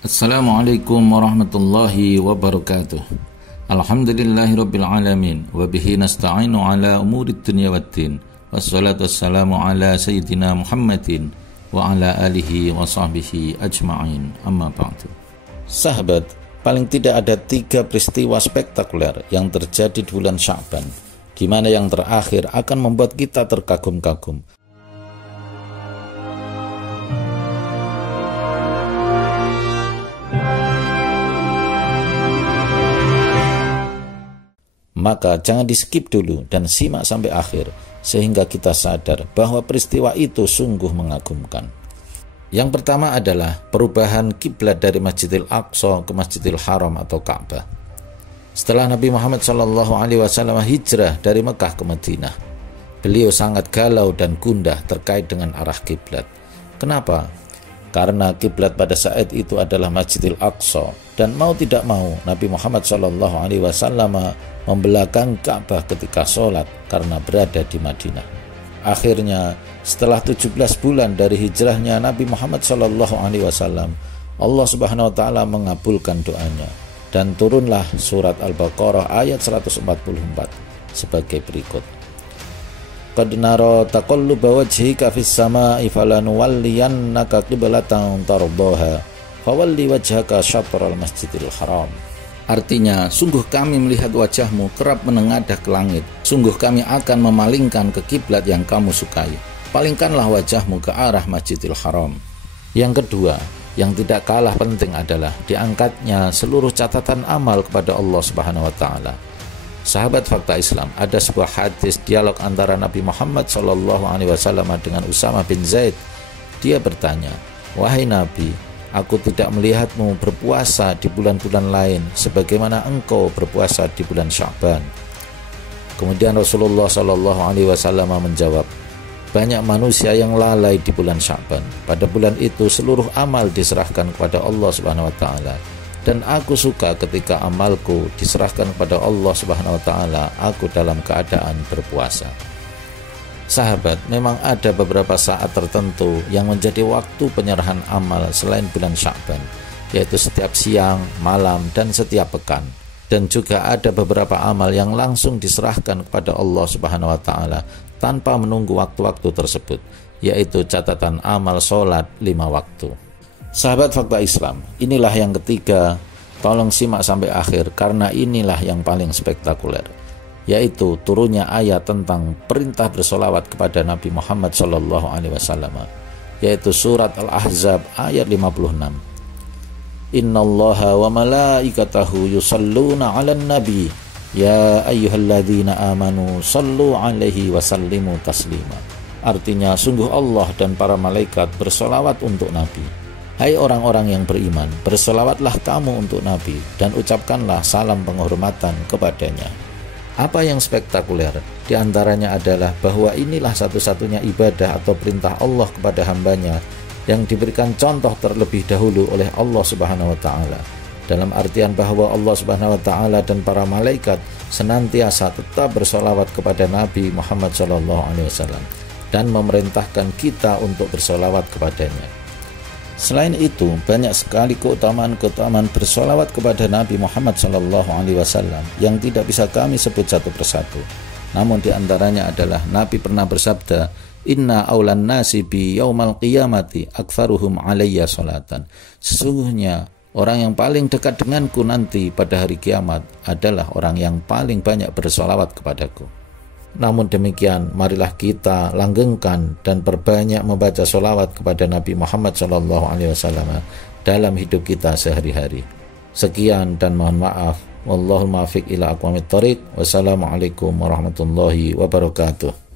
Assalamualaikum warahmatullahi wabarakatuh. Alhamdulillahirabbil alamin wa bihi nasta'inu ala umurid dunya waddin. Wassalatu wassalamu ala sayyidina Muhammadin wa ala alihi wa sahbihi ajma'in. Amma ba'du. Sahabat, paling tidak ada 3 peristiwa spektakuler yang terjadi di bulan Sya'ban, di mana yang terakhir akan membuat kita terkagum-kagum. Maka jangan di-skip dulu dan simak sampai akhir, sehingga kita sadar bahwa peristiwa itu sungguh mengagumkan. Yang pertama adalah perubahan kiblat dari Masjidil Aqsa ke Masjidil Haram atau Ka'bah. Setelah Nabi Muhammad SAW hijrah dari Mekah ke Madinah, beliau sangat galau dan gundah terkait dengan arah kiblat. Kenapa? Karena kiblat pada saat itu adalah Masjidil Aqsa, dan mau tidak mau Nabi Muhammad SAW membelakangi Ka'bah ketika sholat karena berada di Madinah. Akhirnya setelah 17 bulan dari hijrahnya Nabi Muhammad SAW, Allah Subhanahu wa Ta'ala mengabulkan doanya dan turunlah surat Al-Baqarah ayat 144 sebagai berikut. Qad nara taqalluba wajhika fis samaa'i falanuwalliyannaka qiblatan tardaha fawalli wajhaka syatral masjidil haram. Artinya, sungguh kami melihat wajahmu kerap menengadah ke langit. Sungguh kami akan memalingkan ke kiblat yang kamu sukai. Palingkanlah wajahmu ke arah Masjidil Haram. Yang kedua, yang tidak kalah penting adalah diangkatnya seluruh catatan amal kepada Allah Subhanahu wa Ta'ala. Sahabat Fakta Islam, ada sebuah hadis dialog antara Nabi Muhammad SAW dengan Usama bin Zaid. Dia bertanya, "Wahai Nabi, aku tidak melihatmu berpuasa di bulan-bulan lain sebagaimana engkau berpuasa di bulan Sya'ban." Kemudian Rasulullah SAW menjawab, "Banyak manusia yang lalai di bulan Sya'ban. Pada bulan itu seluruh amal diserahkan kepada Allah Subhanahu wa Ta'ala. Dan aku suka ketika amalku diserahkan kepada Allah Subhanahu wa Ta'ala, aku dalam keadaan berpuasa." Sahabat, memang ada beberapa saat tertentu yang menjadi waktu penyerahan amal selain bulan Sya'ban, yaitu setiap siang, malam, dan setiap pekan. Dan juga ada beberapa amal yang langsung diserahkan kepada Allah Subhanahu wa Ta'ala tanpa menunggu waktu-waktu tersebut, yaitu catatan amal sholat 5 waktu. Sahabat Fakta Islam, inilah yang ketiga. Tolong simak sampai akhir karena inilah yang paling spektakuler, yaitu turunnya ayat tentang perintah bersolawat kepada Nabi Muhammad SAW, yaitu surat Al-Ahzab ayat 56. Innallaha wa malaikatahu yusalluna 'alan nabi ya ayyuhalladzina amanu sallu 'alaihi wa sallimu taslima. Artinya, sungguh Allah dan para malaikat bersolawat untuk Nabi. Hai orang-orang yang beriman, bersolawatlah kamu untuk Nabi dan ucapkanlah salam penghormatan kepadanya. Apa yang spektakuler? Di antaranya adalah bahwa inilah satu-satunya ibadah atau perintah Allah kepada hambanya yang diberikan contoh terlebih dahulu oleh Allah Subhanahu wa Ta'ala. Dalam artian bahwa Allah Subhanahu wa Ta'ala dan para malaikat senantiasa tetap bersolawat kepada Nabi Muhammad SAW dan memerintahkan kita untuk bersolawat kepadanya. Selain itu, banyak sekali keutamaan-keutamaan bersolawat kepada Nabi Muhammad SAW yang tidak bisa kami sebut satu persatu. Namun di antaranya adalah Nabi pernah bersabda, "Inna aulan nasi bi yaumal qiyamati aktsaruhum alayya salatan." Sesungguhnya orang yang paling dekat denganku nanti pada hari kiamat adalah orang yang paling banyak bersolawat kepadaku. Namun demikian, marilah kita langgengkan dan perbanyak membaca sholawat kepada Nabi Muhammad SAW dalam hidup kita sehari-hari. Sekian dan mohon maaf. Wallahul muwaffiq ila aqwamit thoriq. Wassalamualaikum warahmatullahi wabarakatuh.